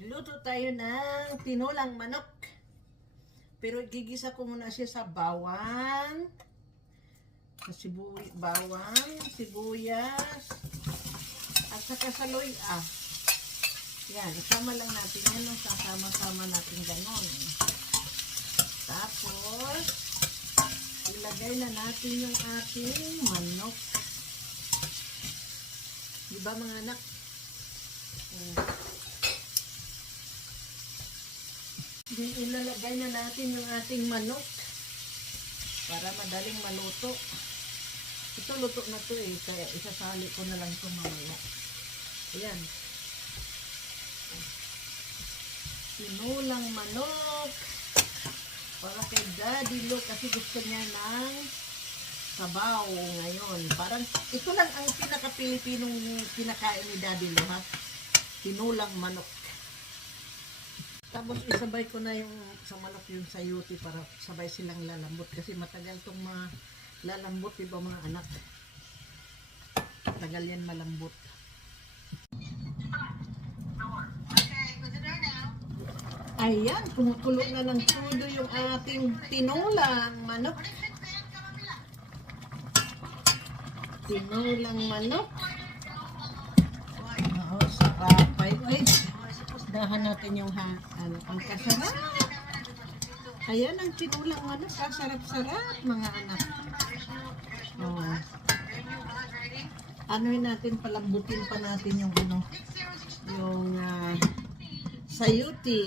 Magluto tayo ng tinulang manok. Pero gigisa ko muna siya sa bawang, sa bawang, sibuyas, at saka sa loya. Yan, isama lang natin yan, no? Sasama-sama natin ganon. Tapos, ilagay na natin yung ating manok. Diba mga anak? Ilalagay na natin yung ating manok para madaling maluto. Ito luto na to eh, kaya isasali ko na lang ito mamaya. Ayan. Tinulang manok para kay Daddy Luke kasi gusto niya ng sabaw ngayon. Parang ito lang ang pinaka-Pilipinong kinakain ni Daddy Luke, ha? Tinulang manok. Tapos isabay ko na yung sa manok yung sayuti para sabay silang lalambot kasi matagal tong lalambot, diba mga anak? Matagal yan malambot. Ayan, kumukulo na ng todo yung ating tinulang manok. Tinulang manok. Oo, sa papay. Ay, dahan natin yung ang kasarap. Ayan ang tinulang manok. Kasarap-sarap mga anak. Oh. Ano'y natin, palambutin pa natin yung sayuti.